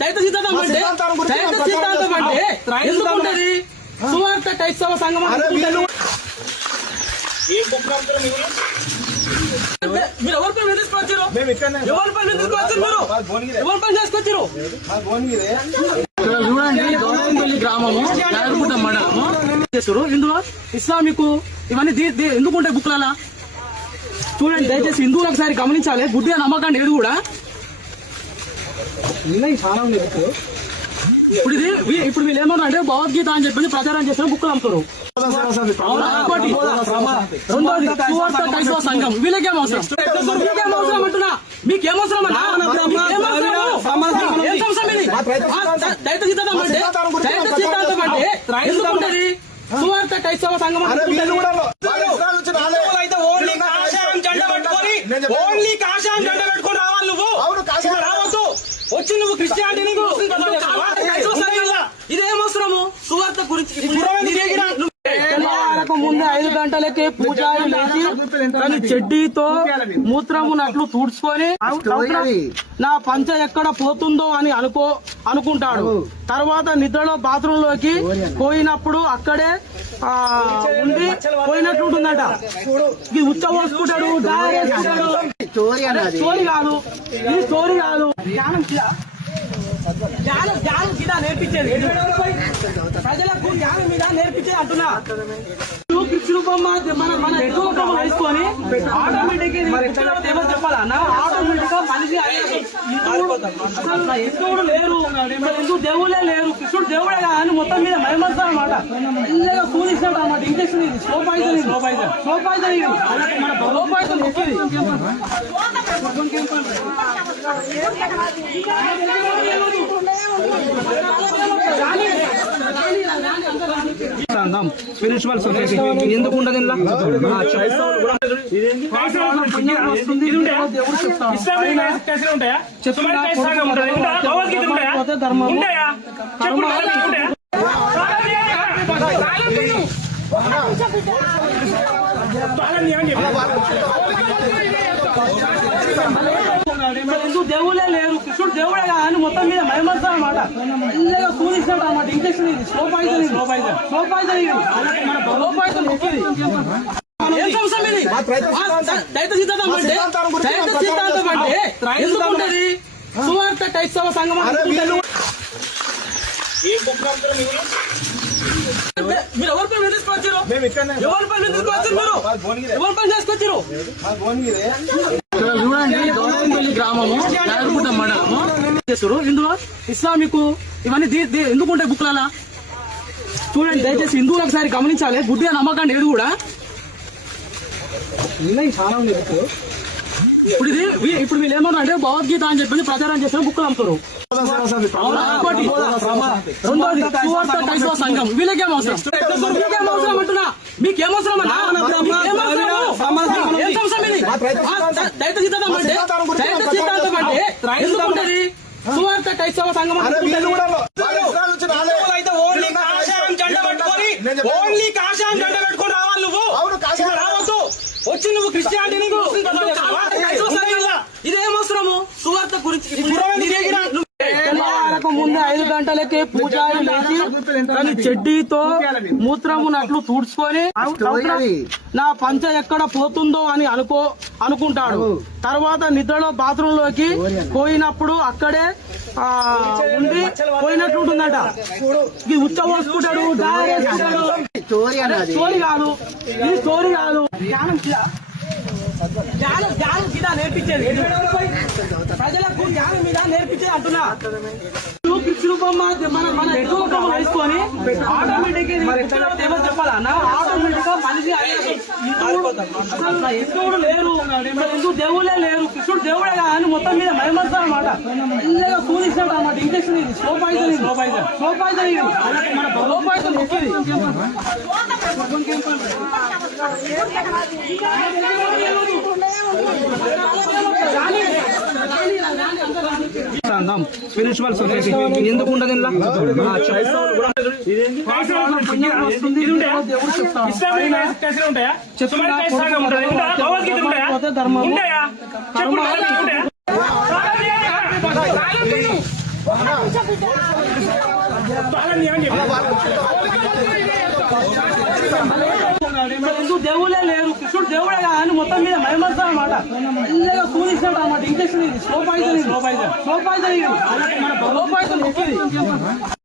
దైత సిద్ధాంతం అంటే ఎందుకు ఉంటది? సువార్త క్రైస్తవ సంఘం మీరు ఎవరి పని తీసుకొచ్చారు? ఎవరి పని తీసుకొచ్చారు? మీరు ఎవరి పని చేసుకొచ్చారు? చూడండి, గౌరవంపల్లి గ్రామము, నాగరగుట్ట మండలము చేస్తారు. ఇందులో ఇస్లామిక్ ఇవన్నీ ఎందుకు ఉంటాయి బుక్లలా? చూడండి, దయచేసి హిందువులు ఒకసారి గమనించాలి. బుద్ధి నమ్మకాన్ని ఏది కూడా ఇప్పుడు వీళ్ళు ఏమన్నా అంటే భగవద్గీత అని చెప్పి ప్రచారం చేసిన బుక్కులు అమ్ముతారు. రెండోది సువార్త క్రైస్తవ సంఘం, వీళ్ళకేం అవసరం? మీకేం అవసరం అంటున్నా? మీకేమవసరం అన్నా? దైత సిద్ధాంతం అంటే ఎందుకు ఉంటది? సువార్త క్రైస్తవ సంఘం ఓన్లీ కాషాయం జెండా పెట్టుకొని రావాలి. నువ్వు రావద్దు, వచ్చి నువ్వు క్రిస్టియానిటీ ఇదేమవసరము? సువార్త గురించి ముందు 5 గంటలకే పూజారి లేచి తన చెడ్డీతో మూత్రమునట్లు తుడుచుకొని నా పంచ ఎక్కడ పోతుందో అని అనుకుంటాడు. తర్వాత నిద్రలో బాత్రూమ్ లోకి పోయినప్పుడు అక్కడే ఉండి పోయినట్లు ఉంటుందట. ఇది ఉచ్చ పోసుకుంటాడు. స్టోరీ కాదు, ఇది స్టోరీ కాదు. జ్ఞానం మీద నేర్పించేది, ప్రజలకు జ్ఞానం మీద నేర్పించేది అంటున్నా. కృష్ణ బొమ్మ మన ఎక్కువ వేసుకొని ఆటోమేటిక్ ఎవరు చెప్పాలా? ఆటోమేటిక్ గా మనిషి ఎక్కువ లేరు, ఎందుకు దేవులే లేరు, కృష్ణుడు దేవుడే కదా అని మొత్తం మీద మహిమస్తారు అనమాట. ఇల్లగా కూలిస్తాడు అన్నమాట. ఇంజక్షన్ ఇది స్లో పాయిజన్ స్పిరిచువల్ సొసైటీ ఎందుకు ఉండదు? ధర్మం ఎందుకు దేవులే లేరు, కృష్ణుడు దేవుడే కదా అని మొత్తం మీద మహిమస్తారు అనమాట. ఇల్లగా కూలిస్తాడు అన్నమాట. ఇంజక్షన్ ఇది స్లో పాయిజన్ ఏం సంవత్సరం ఇది? దైత సిద్ధాంతం అంటే ఎందుకు ఉంటది? సువార్త క్రైస్తవ సంఘం మీరు ఎవరి పని తీసుకొచ్చారు? ఎవరి పని తీసుకొచ్చారు? మీరు ఎవరి పని చేసుకొచ్చారు? చూడండి, గౌరవంపల్లి గ్రామము, నాగరగుట్ట మండలము చేస్తారు. ఇందులో ఇస్లామిక్ ఇవన్నీ ఎందుకు ఉంటాయి బుక్లలా? చూడండి, దయచేసి హిందువులు ఒకసారి గమనించాలి. బుద్ధి నమ్మకాన్ని ఏది కూడా ఇప్పుడు వీళ్ళు ఏమన్నా అంటే భగవద్గీత అని చెప్పి ప్రచారం చేసిన బుక్కులు అమ్ముతారు. రెండోది సువార్త క్రైస్తవ సంఘం, వీళ్ళకేం అవసరం? మీకేం అవసరం అంటున్నా? మీకేమవసరం అన్నా? దైత సిద్ధాంతం అంటే ఎందుకు ఉంటది? సువార్త క్రైస్తవ సంఘం ఓన్లీ కాషాయం జెండా పెట్టుకొని రావాలి. నువ్వు రావద్దు, వచ్చి నువ్వు క్రిస్టియానిటీ ఇదేమవసరము? సువార్త గురించి ముందు 5 గంటలకే పూజారి లేచి తన చెడ్డీతో మూత్రమునట్లు తుడుచుకొని నా పంచ ఎక్కడ పోతుందో అని అనుకుంటాడు. తర్వాత నిద్రలో బాత్రూమ్ లోకి పోయినప్పుడు అక్కడే ఉండి పోయినట్లు ఉంటుందట. ఇది ఉచ్చ పోసుకుంటాడు. స్టోరీ కాదు, ఇది స్టోరీ కాదు. జ్ఞానం మీద నేర్పించేది, ప్రజలకు జ్ఞానం మీద నేర్పించేది అంటున్నా. కృష్ణ బొమ్మ మన ఎక్కువ వేసుకొని ఆటోమేటిక్ ఎవరు చెప్పాలా? ఆటోమేటిక్ గా మనిషి ఎక్కువ లేరు, ఎందుకు దేవులే లేరు, కృష్ణుడు దేవుడే కదా అని మొత్తం మీద మహిమస్తారు అనమాట. ఇల్లగా కూలిస్తాడు అన్నమాట. ఇంజక్షన్ ఇది స్లో పాయిజన్ స్పిరిచువల్ సొసైటీ ఎందుకు ఉండదు? ధర్మం ఎందుకు దేవుళ్ళే లేరు, కృష్ణుడు దేవుడే కానీ మొత్తం మీద మహిమస్తా అన్నమాట. ఇల్లగా కూలిస్తాడు అన్నమాట. ఇంజక్షన్ ఇది స్లో పాయిజన్, స్లో పాయిజన్ ముఖ్యం.